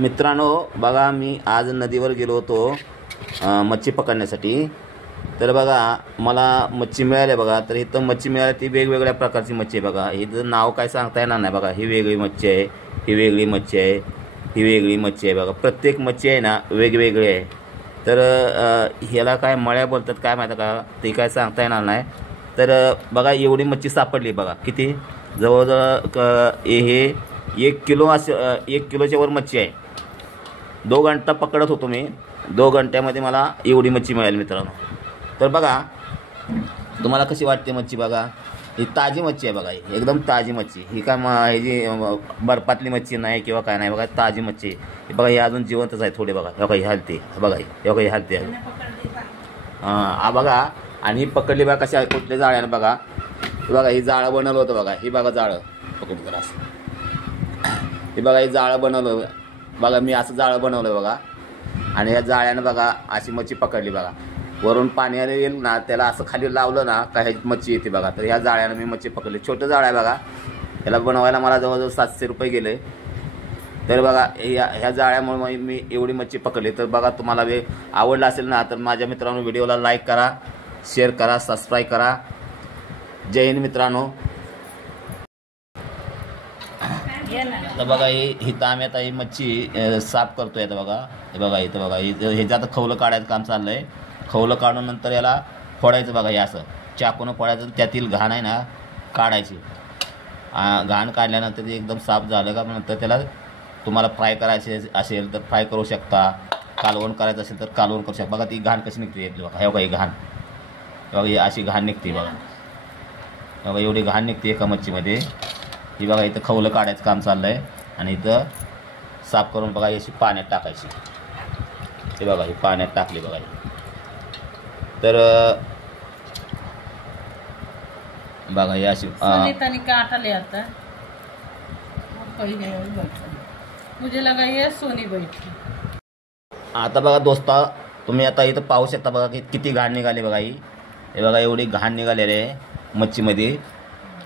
मित्रांनो बघा, मी आज नदीवर गेलो होतो मच्छी पकडण्यासाठी. तर बघा मला मच्छी मिळाली बघा. तर इथं मच्छी मिळाली ती वेगवेगळ्या प्रकारची मच्छी आहे बघा. हिचं नाव काय सांगता येणार नाही बघा. ही वेगळी मच्छी आहे, ही वेगळी मच्छी आहे, ही वेगळी मच्छी आहे बघा. प्रत्येक मच्छी आहे ना वेगवेगळी आहे. तर ह्याला काय मळ्या बोलतात काय माहिती का, ते काय सांगता येणार नाही. तर बघा एवढी मच्छी सापडली बघा. किती जवळजवळ हे 1 किलो असं 1 किलोच्या वर मच्छी आहे. 2 घंटा पकडत होतो मी. 2 घंट्यामध्ये मला एवढी मच्छी मिळाली मित्रांनो. तर बघा तुम्हाला कशी वाटते मच्छी बघा. ही ताजी मच्छी आहे बघा. ही एकदम ताजी मच्छी. ही काय ह्याची बर्फातली मच्छी नाही किंवा काय नाही बघा. ताजी मच्छी ही बघा. ही अजून जिवंतच आहे थोडी बघा. हे बघा ही हलते बघा. ही बघा ही हलते. हा बघा. आणि ही पकडली बघा कशा कुठल्या जाळ्यानं बघा. बघा ही जाळं बनवलं होतं बघा. ही बघा जाळं पकडली जरा असं. हे बघा हे जाळं बनवलं बघा. मी असं जाळं बनवलं बघा. आणि या जाळ्यानं बघा अशी मच्छी पकडली बघा. वरून पाणी येईल ना त्याला असं खाली लावलं ना का ह्याची मच्छी येते बघा. तर ह्या जाळ्यानं मी मच्छी पकडली. छोटं जाळं आहे बघा. याला बनवायला मला जवळजवळ 700 रुपये गेले. तर बघा ह्या जाळ्यामुळे मी एवढी मच्छी पकडली. तर बघा तुम्हाला आवडलं असेल ना तर माझ्या मित्रांनो व्हिडिओला लाईक करा, शेअर करा, सबस्क्राईब करा. जय हिंद मित्रांनो. तर बघा इथं आम्ही आता ही मच्छी साफ करतोय आता बघा. हे बघा इथं बघा ह्याचं आता खवलं काढायचं काम चाललं आहे. खवलं काढून नंतर याला फोडायचं बघा. हे असं चाकूनं फोडायचं. त्यातील घाण आहे ना काढायची. घाण काढल्यानंतर ते एकदम साफ झालं का नंतर त्याला तुम्हाला फ्राय करायचे असेल तर फ्राय करू शकता. कालवण करायचं असेल तर कालवण करू शकता. बघा ती घाण कशी निघते यातली बघा. हे बघा ही घाण बघा. ही अशी घाण निघते बघा. बघा एवढी घाण निघते एका मच्छीमध्ये. ही बघा इथं खवलं काढायचं काम चाललं आहे. आणि इथं साफ करून बघा अशी पाण्यात टाकायची. ते बघा ही पाण्यात टाकली बघा. तर बघा ही अशी आता बघा दोस्ता तुम्ही आता इथं पाहू शकता बघा की किती घाण निघाली बघा. ही हे बघा एवढी घाण निघालेली आहे मच्छीमध्ये.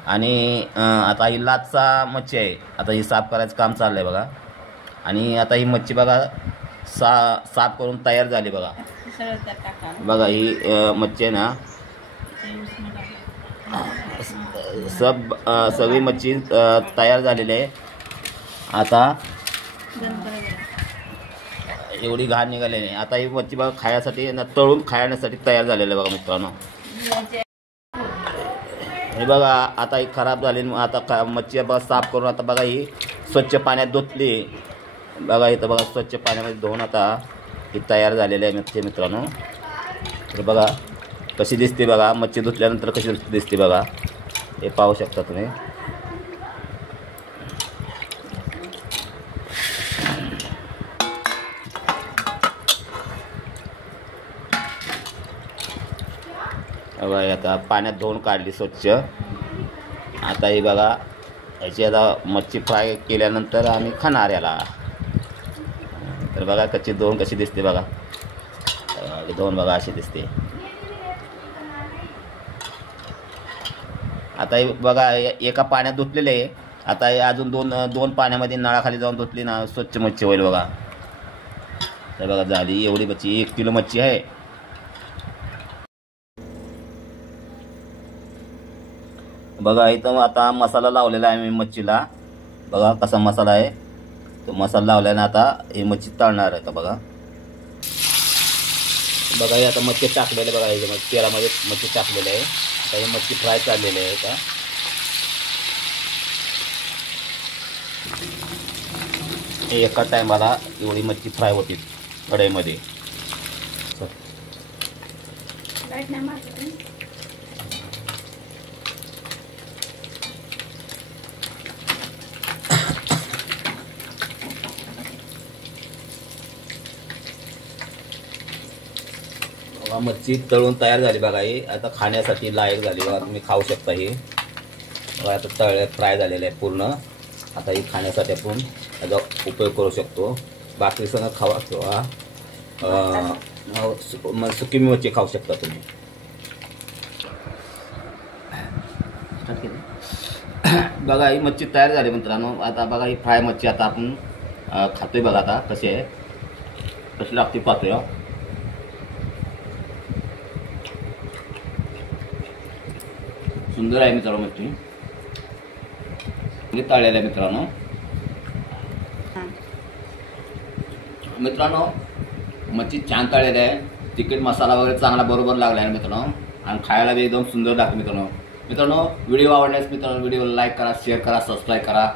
आणि आता ही लाचचा मच्छी आहे. आता ही साफ करायचं काम चाललं आहे बघा. आणि आता ही मच्छी बघा साफ करून तयार झाली बघा. बघा ही मच्छी आहे ना सगळी मच्छी तयार झालेली आहे. आता एवढी घाण निघालेली आहे. आता ही मच्छी बघा खाण्यासाठी तळून खाण्यासाठी तयार झालेली आहे बघा मित्रांनो. हे बघा आता ही खराब झाली. आता मच्छी बघा साफ करून आता बघा ही स्वच्छ पाण्यात धुतली बघा. इथं बघा स्वच्छ पाण्यामध्ये धुवून आता ही तयार झालेली आहे मच्छी मित्रांनो. तर बघा कशी दिसते बघा. मच्छी धुतल्यानंतर कशी दिसते बघा. हे पाहू शकता तुम्ही. बघा आता पाण्यात धुवून काढली स्वच्छ. आता ही बघा याची आता मच्छी फ्राय केल्यानंतर आम्ही खाणार याला. तर बघा कच्ची धुवून कशी दिसते बघा. धुवून बघा अशी दिसते. आता ही बघा एका पाण्यात धुतलेले आहे. आता हे अजून दोन पाण्यामध्ये नळाखाली जाऊन धुतली ना स्वच्छ मच्छी होईल बघा. तर बघा झाली एवढी मच्छी. 1 किलो मच्छी आहे. बघा इथं आता मसाला लावलेला आहे मी मच्छीला. बघा कसा मसाला आहे. तो मसाला लावल्याने आता ही मच्छी तळणार आहे. बघा बघा हे आता मच्छी टाकलेले बघा. हे तेलामध्ये मच्छी टाकलेली आहे. आता ही मच्छी फ्राय चाललेली आहे का. एका टायमाला एवढी मच्छी फ्राय होती कढईमध्ये. मच्छी तळून तयार झाली बघा. ही आता खाण्यासाठी लायक झाली बघा. तुम्ही खाऊ शकता. ही बघा आता तळ्यात फ्राय झालेलं आहे पूर्ण. आता ही खाण्यासाठी आपण याचा उपयोग करू शकतो. बाकी सगळं खावा किंवा सुकी मच्छी खाऊ शकता तुम्ही. बघा ही मच्छी तयार झाली मित्रांनो. आता बघा ही फ्राय मच्छी आता आपण खातोय बघा आता कशी आहे, कशी लागते पाहतोय. सुंदर आहे मित्रांनो मच्छी, तळलेलं आहे मित्रांनो. मित्रांनो मच्छी छान तळलेली आहे, तिखट मसाला वगैरे चांगला बरोबर लागला आहे मित्रांनो, आणि खायला बी एकदम सुंदर लागते मित्रांनो. मित्रांनो व्हिडिओ आवडल्यास मित्रांनो व्हिडिओला लाईक करा, शेअर करा, सबस्क्राईब करा.